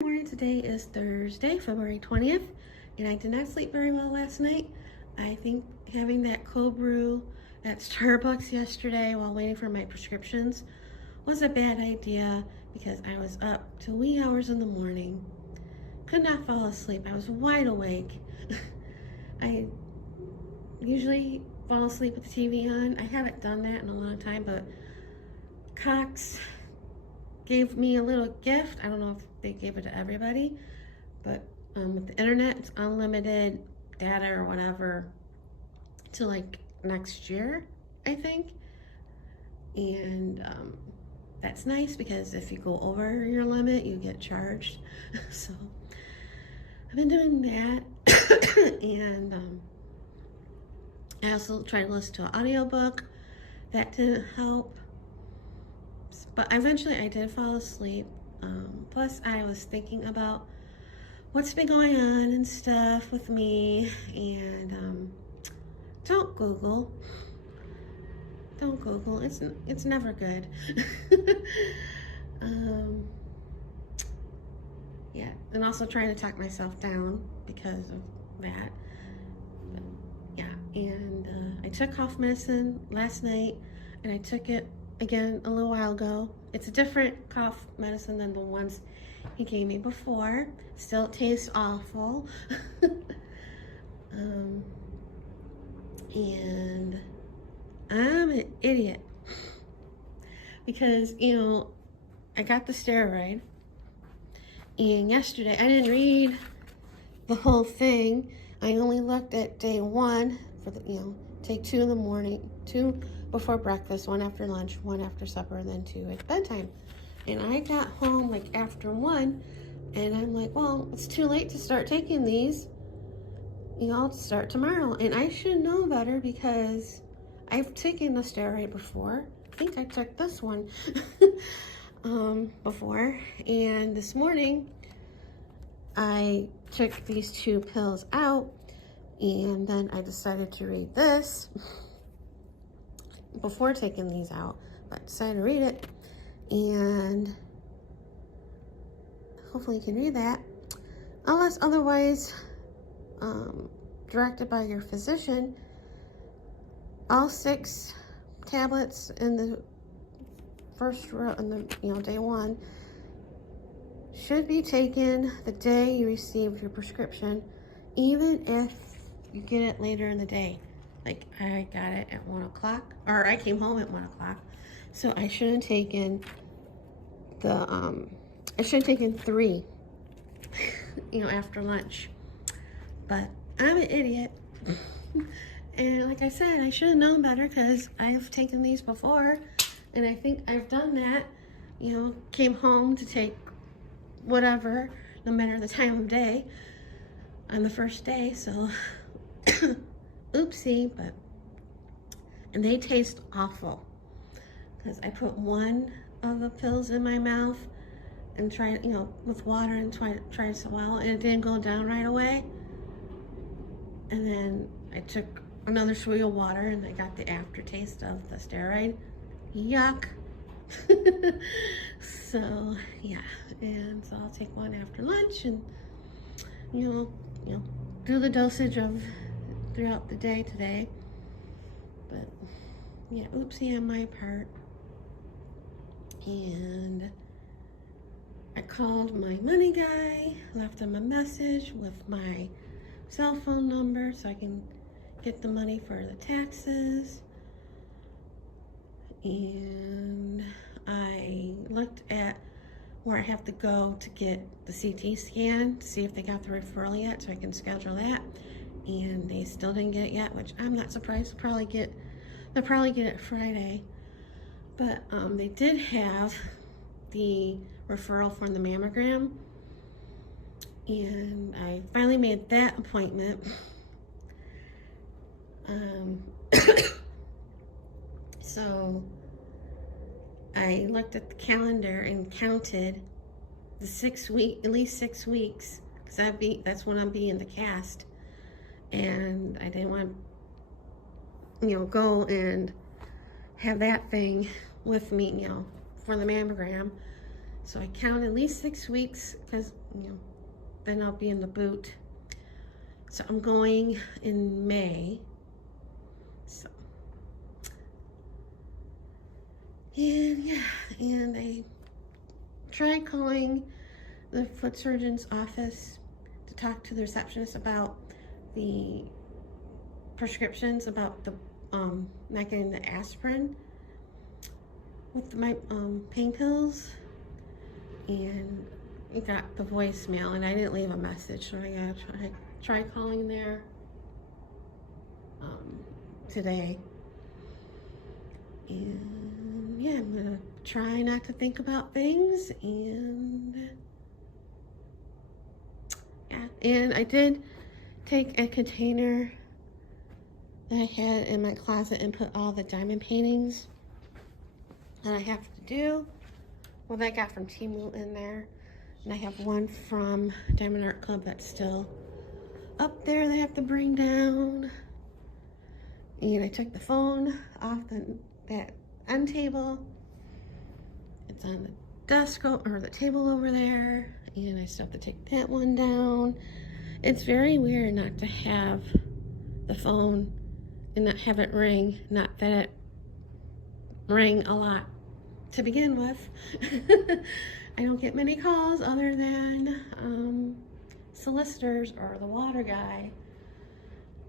Morning. Today is Thursday, February 20th, and I did not sleep very well last night. I think having that cold brew at Starbucks yesterday while waiting for my prescriptions was a bad idea because I was up till wee hours in the morning. Could not fall asleep. I was wide awake. I usually fall asleep with the TV on. I haven't done that in a long time, but Cox gave me a little gift. I don't know if they gave it to everybody, but with the internet, it's unlimited data or whatever to like next year, I think. And that's nice because if you go over your limit, you get charged. So I've been doing that. And I also tried to listen to an audiobook. That didn't help. But eventually I did fall asleep. Plus I was thinking about what's been going on and stuff with me. And don't Google. Don't Google. It's never good. Yeah, and also trying to talk myself down because of that. But, yeah, and I took cough medicine last night, and I took it again a little while ago. It's a different cough medicine than the ones he gave me before. Still tastes awful. And I'm an idiot because, I got the steroid, and yesterday I didn't read the whole thing. I only looked at day 1 for the, take 2 in the morning, 2 before breakfast, 1 after lunch, 1 after supper, and then 2 at bedtime. And I got home like after 1, and I'm like, well, it's too late to start taking these. I'll start tomorrow. And I should know better because I've taken the steroid before. I think I took this one before. And this morning, I took these 2 pills out, and then I decided to read this before taking these out, but decided to read it, and hopefully you can read that, unless otherwise directed by your physician. All 6 tablets in the first row, in the day 1, should be taken the day you receive your prescription, even if you get it later in the day. Like I got it at 1 o'clock, or I came home at 1 o'clock, so I should have taken the I should have taken 3 after lunch. But I'm an idiot. And like I said, I should have known better because I've taken these before, and I think I've done that. Came home to take whatever, no matter the time of day, on the first day. So oopsie. And they taste awful because I put 1 of the pills in my mouth and tried, with water, and tried to swallow, and it didn't go down right away. And then I took another swig of water, and I got the aftertaste of the steroid. Yuck. So yeah, and so I'll take 1 after lunch, and do the dosage of throughout the day today. But yeah, oopsie on my part. And I called my money guy, left him a message with my cell phone number so I can get the money for the taxes. And I looked at where I have to go to get the CT scan to see if they got the referral yet, so I can schedule that. And they still didn't get it yet, which I'm not surprised. They'll probably get it Friday. But they did have the referral for the mammogram, and I finally made that appointment. So I looked at the calendar and counted the at least 6 weeks, because that's when I'll be in the cast, and I didn't want to, go and have that thing with me, for the mammogram. So I counted at least 6 weeks, because then I'll be in the boot. So I'm going in May. So, and yeah, and I tried calling the foot surgeon's office to talk to the receptionist about the prescriptions, about the not getting the aspirin with my pain pills, and it got the voicemail, and I didn't leave a message, so I gotta try calling there today. And yeah, I'm gonna try not to think about things, and yeah, and I did take a container that I had in my closet and put all the diamond paintings that I have to do. Well, that I got from Temu in there. And I have one from Diamond Art Club that's still up there they have to bring down. And I took the phone off that end table. It's on the desk or the table over there. And I still have to take that one down. It's very weird not to have the phone and not have it ring. Not that it rang a lot to begin with. I don't get many calls other than solicitors or the water guy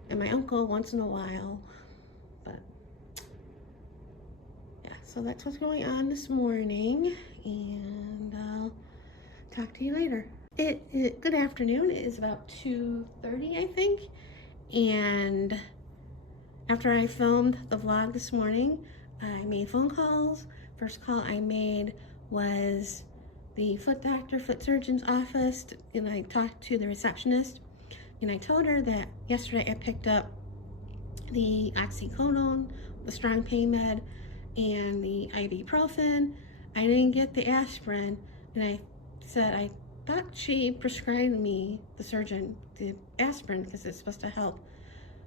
and my uncle once in a while. But yeah, so that's what's going on this morning, and I'll talk to you later. Good afternoon. It is about 2:30, I think, and after I filmed the vlog this morning, I made phone calls. First call I made was the foot surgeon's office, and I talked to the receptionist, and I told her that yesterday I picked up the oxycodone, the strong pain med, and the ibuprofen. I didn't get the aspirin, and I said I thought she prescribed me, the surgeon, the aspirin because it's supposed to help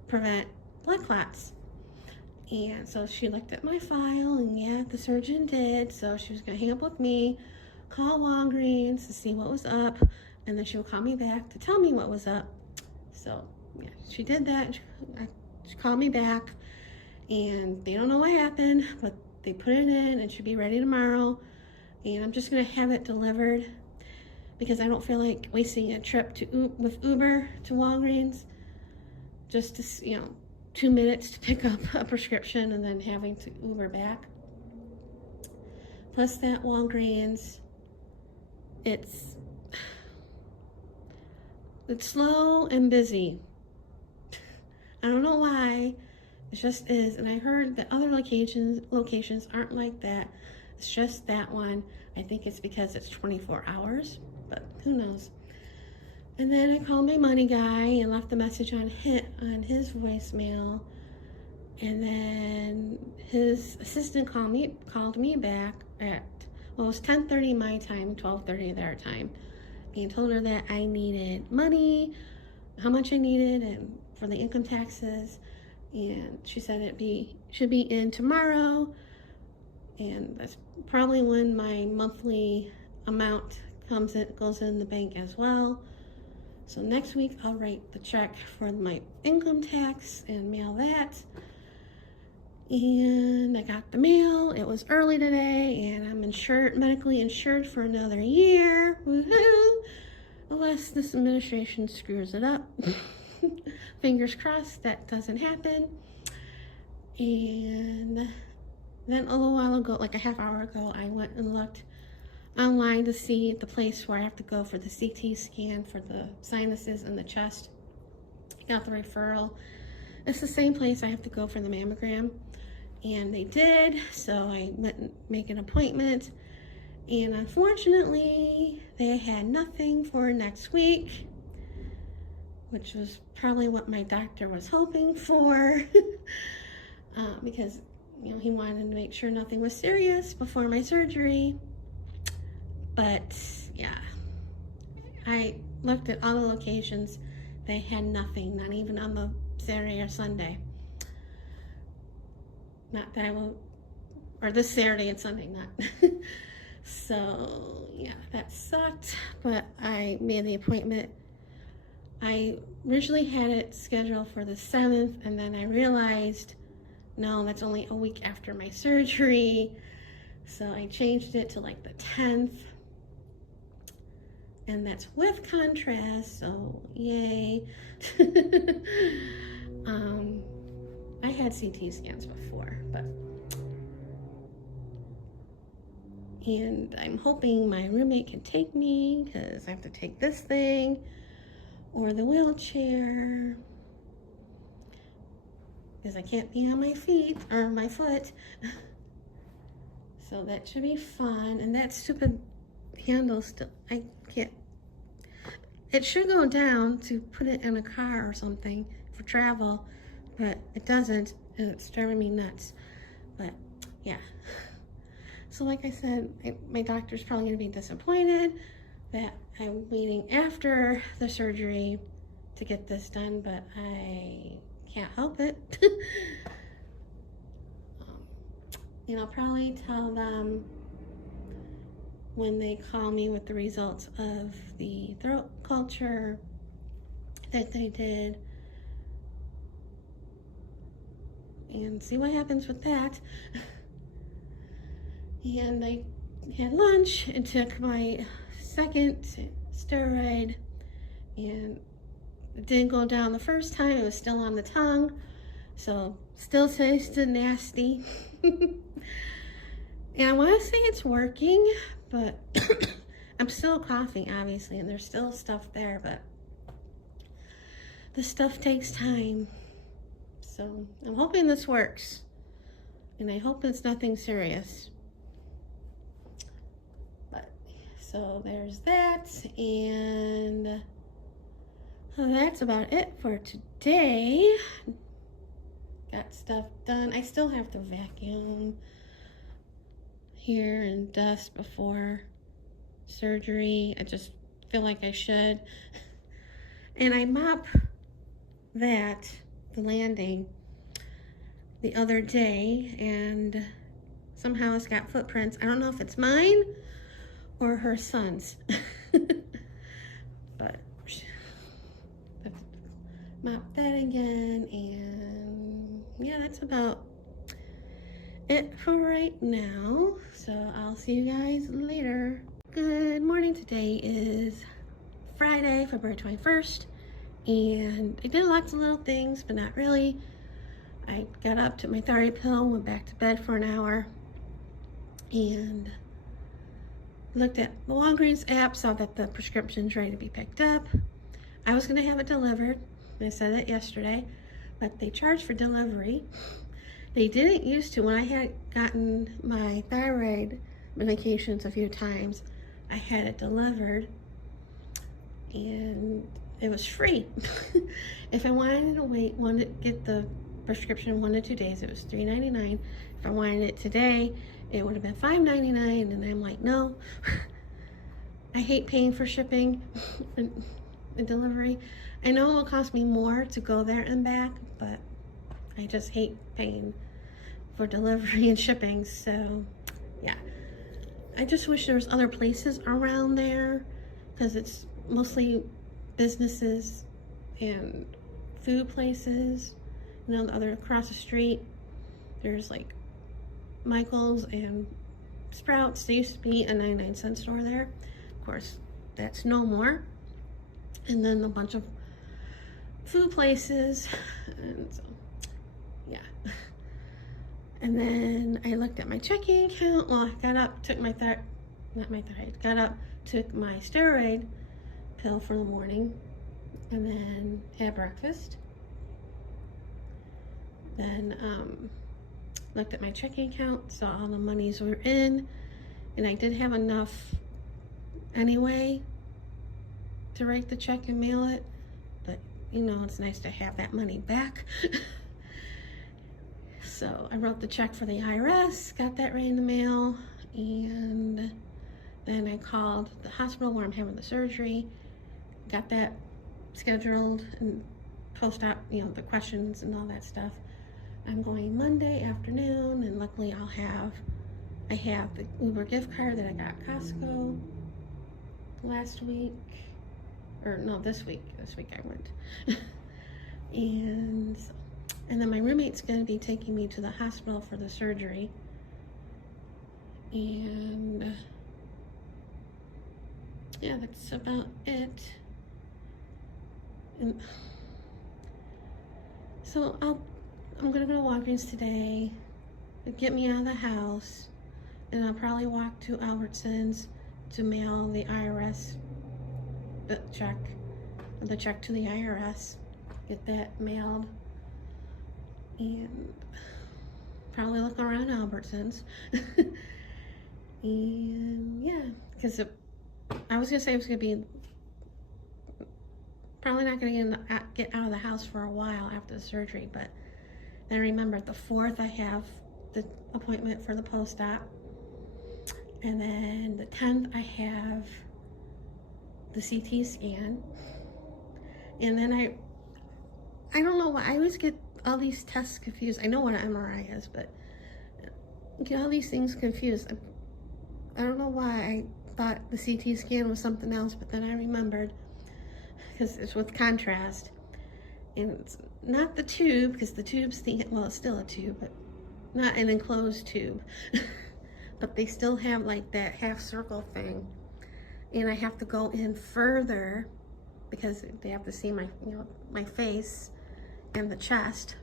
prevent blood clots. And so she looked at my file, and yeah, the surgeon did. So she was gonna hang up with me, call Walgreens to see what was up, and then she would call me back to tell me what was up. So yeah, she did that. She called me back, and they don't know what happened, but they put it in and should be ready tomorrow. And I'm just gonna have it delivered because I don't feel like wasting a trip with Uber to Walgreens just to 2 minutes to pick up a prescription and then having to Uber back. Plus that Walgreens, it's slow and busy. I don't know why, it just is. And I heard that other locations aren't like that. It's just that one. I think it's because it's 24 hours, but who knows. And then I called my money guy and left a message on his voicemail. And then his assistant called me back at, well, it was 10:30 my time, 12:30 their time, and told her that I needed money, how much I needed, and for the income taxes. And she said should be in tomorrow, and that's probably when my monthly amount goes in the bank as well. So next week I'll write the check for my income tax and mail that. And I got the mail. It was early today, and I'm medically insured for another year. Woohoo! Unless this administration screws it up. Fingers crossed that doesn't happen. And then a little while ago, like a half hour ago, I went and looked online to see the place where I have to go for the CT scan for the sinuses and the chest. I got the referral. It's the same place I have to go for the mammogram, and they did, so I went and make an appointment, and unfortunately they had nothing for next week, which was probably what my doctor was hoping for. Because he wanted to make sure nothing was serious before my surgery. But yeah, I looked at all the locations. They had nothing, not even on the Saturday or Sunday. Not that I will, or this Saturday and Sunday, not. So yeah, that sucked, but I made the appointment. I originally had it scheduled for the 7th, and then I realized, no, that's only a week after my surgery. So I changed it to like the 10th, and that's with contrast, so yay. I had CT scans before, and I'm hoping my roommate can take me, because I have to take this thing or the wheelchair, because I can't be on my feet or my foot. So that should be fun. And that stupid handle still, I can't, it should go down to put it in a car or something for travel, but it doesn't, and it's driving me nuts. But yeah. So like I said, my doctor's probably gonna be disappointed that I'm waiting after the surgery to get this done, but I can't help it. And I'll probably tell them when they call me with the results of the throat culture that they did, and see what happens with that. And I had lunch and took my second steroid, and it didn't go down the first time. It was still on the tongue, so still tasted nasty. And I want to say it's working, but I'm still coughing, obviously, and there's still stuff there, but the stuff takes time. So I'm hoping this works, and I hope it's nothing serious. But so there's that, and that's about it for today. Got stuff done. I still have to vacuum here and dust before surgery. I just feel like I should. And I mop the landing the other day, and somehow it's got footprints. I don't know if it's mine or her son's. But mop that again, and yeah, that's about it for right now. So I'll see you guys later. Good morning. Today is Friday, February 21st, and I did lots of little things, but not really. I got up, took my thyroid pill, went back to bed for an hour, and looked at the Walgreens app, saw that the prescription's ready to be picked up. I was gonna have it delivered. I said it yesterday, but they charge for delivery. They didn't used to. When I had gotten my thyroid medications a few times, I had it delivered, and it was free. If I wanted to wait, wanted to get the prescription in 1 to 2 days, it was $3.99. If I wanted it today, it would have been $5.99, and I'm like, no. I hate paying for shipping and delivery. I know it will cost me more to go there and back, but I just hate paying for delivery and shipping. So yeah, I just wish there was other places around there, because it's mostly businesses and food places. You know, the other across the street, there's like Michael's and Sprouts. There used to be a 99-cent store there. Of course, that's no more. And then a bunch of food places, and so yeah. And then I looked at my checking account. Well, I got up, took my got up, took my steroid pill for the morning, and then had breakfast. Then looked at my checking account, saw all the monies were in, and I did have enough anyway to write the check and mail it, but you know, it's nice to have that money back. So I wrote the check for the IRS, got that right in the mail, and then I called the hospital where I'm having the surgery, got that scheduled and post-op, you know, the questions and all that stuff. I'm going Monday afternoon, and luckily I'll have I have the Uber gift card that I got at Costco last week, or no, this week I went. and then my roommate's going to be taking me to the hospital for the surgery, and yeah, that's about it. And so I'm gonna go to Walgreens today, get me out of the house, and I'll probably walk to Albertsons to mail the IRS the check to the IRS, get that mailed, and probably look around Albertsons. And yeah, because I was gonna say it was gonna be probably not gonna get out of the house for a while after the surgery, but then I remembered the 4th I have the appointment for the post-op, and then the 10th I have the CT scan, and then I don't know why I always get all these tests confused. I know what an MRI is, but I get all these things confused. I don't know why I thought the CT scan was something else, but then I remembered, because it's with contrast, and it's not the tube, because the tube's well, it's still a tube, but not an enclosed tube. But they still have like that half circle thing, and I have to go in further because they have to see my, my face and the chest.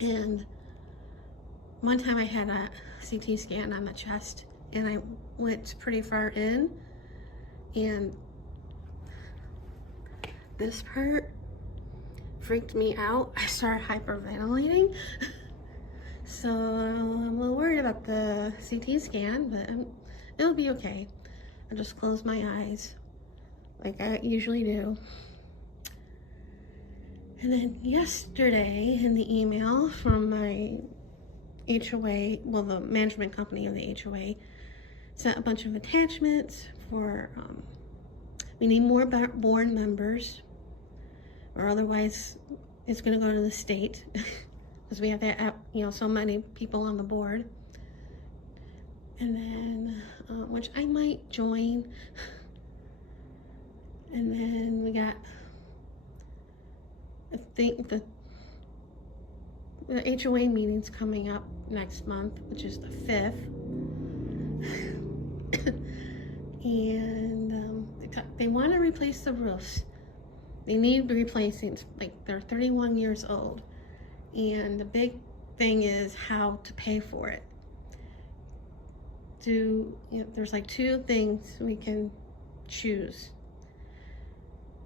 And one time I had a CT scan on the chest, and I went pretty far in, and this part freaked me out. I started hyperventilating. So I'm a little worried about the CT scan, but it'll be okay. I'll just close my eyes like I usually do. And then yesterday in the email from my HOA, well, the management company of the HOA, sent a bunch of attachments for, we need more board members, or otherwise it's gonna go to the state. Because we have that, so many people on the board. And then, which I might join. And then we got, I think the HOA meeting's coming up next month, which is the 5th. And they want to replace the roofs. They need replacing, like they're 31 years old. And the big thing is how to pay for it. There's like 2 things we can choose.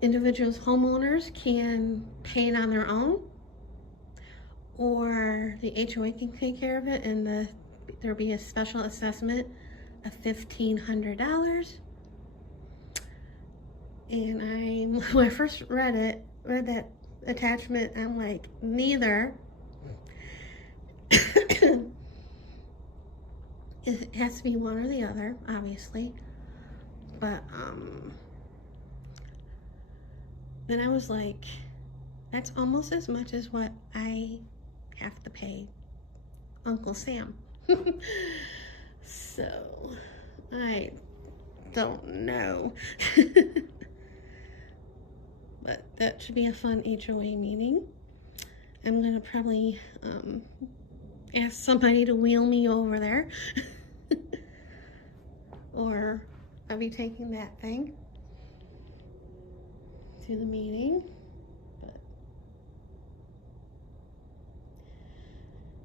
Individuals, homeowners can pay it on their own, or the HOA can take care of it, and there'll be a special assessment of $1,500. And when I first read that attachment, I'm like, neither. It has to be one or the other, obviously. But then I was like, that's almost as much as what I have to pay Uncle Sam. So I don't know. But that should be a fun HOA meeting. I'm gonna probably ask somebody to wheel me over there. Or I'll be taking that thing to the meeting. But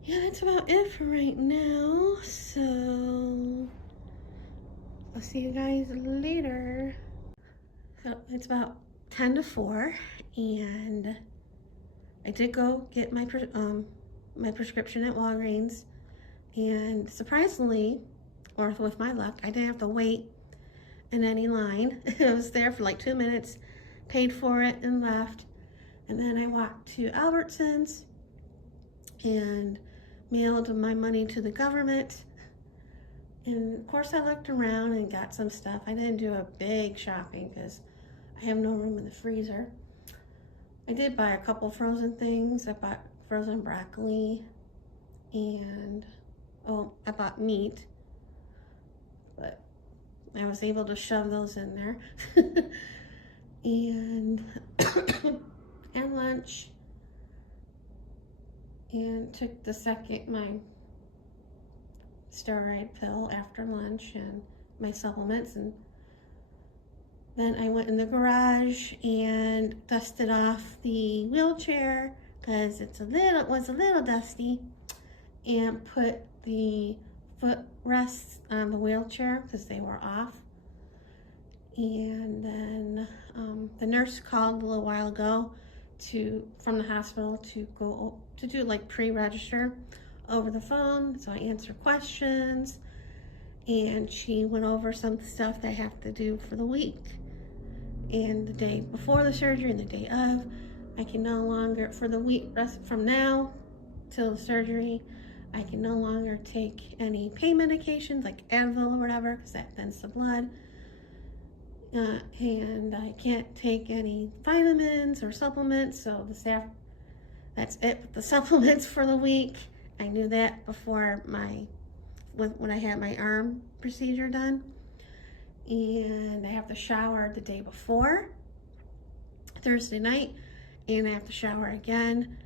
yeah, that's about it for right now. So I'll see you guys later. So it's about 10 to 4, and I did go get my prescription at Walgreens, and surprisingly, or with my luck, I didn't have to wait in any line. I was there for like 2 minutes, paid for it, and left. And then I walked to Albertsons and mailed my money to the government. And of course I looked around and got some stuff. I didn't do a big shopping because I have no room in the freezer. I did buy a couple frozen things. I bought frozen broccoli, and I bought meat, I was able to shove those in there. And and lunch, and took my steroid pill after lunch and my supplements, and then I went in the garage and dusted off the wheelchair because it was a little dusty, and put the footrests on the wheelchair because they were off. And then the nurse called a little while ago from the hospital to go to do like pre-register over the phone. So I answered questions, and she went over some stuff that I have to do for the week. And the day before the surgery and the day of, I can no longer, for the week, from now till the surgery, I can no longer take any pain medications like Advil or whatever, because that thins the blood. And I can't take any vitamins or supplements, so that's it with the supplements for the week. I knew that before when I had my arm procedure done. And I have to shower the day before, Thursday night, and I have to shower again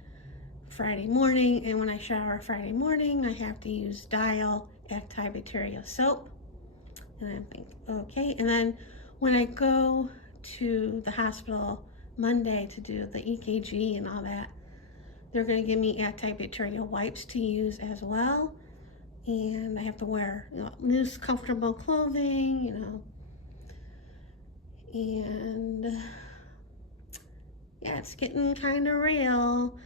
Friday morning. And when I shower Friday morning, I have to use Dial antibacterial soap. And I think, okay. And then when I go to the hospital Monday to do the EKG and all that, they're going to give me antibacterial wipes to use as well. And I have to wear, loose, comfortable clothing, And yeah, it's getting kind of real.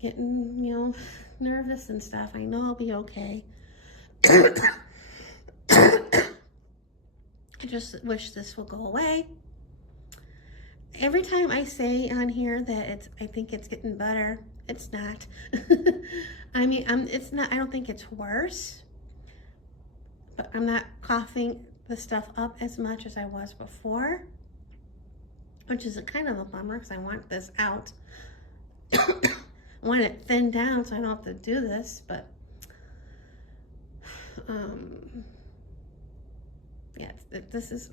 Getting, nervous and stuff. I know I'll be okay. I just wish this will go away. Every time I say on here that I think it's getting better, it's not. I mean, it's not. I don't think it's worse, but I'm not coughing the stuff up as much as I was before, which is a kind of a bummer because I want this out. I want it thinned down so I don't have to do this, but yeah, this is,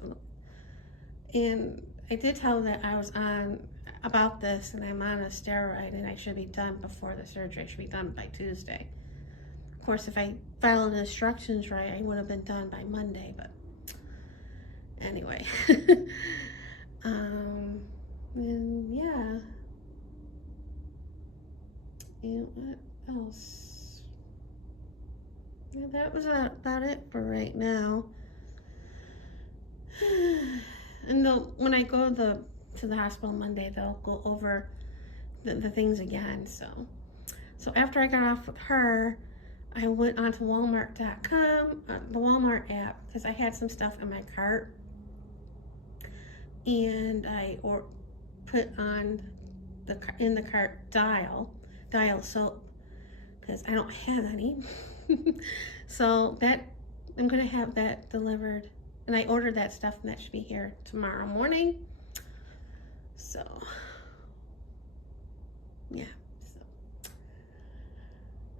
and I did tell that I was on about this, and I'm on a steroid, and I should be done before the surgery. I should be done by Tuesday. Of course, if I followed the instructions right, I would have been done by Monday, but anyway. And yeah. And what else? Yeah, that was about it for right now. And when I go to the hospital Monday, they'll go over the things again. So after I got off with her, I went onto Walmart.com, the Walmart app, because I had some stuff in my cart, and I put on in the cart Dial soap because I don't have any. So I'm gonna have that delivered. And I ordered that stuff, and that should be here tomorrow morning. So, yeah. So,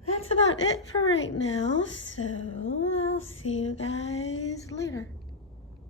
that's about it for right now. So, I'll see you guys later.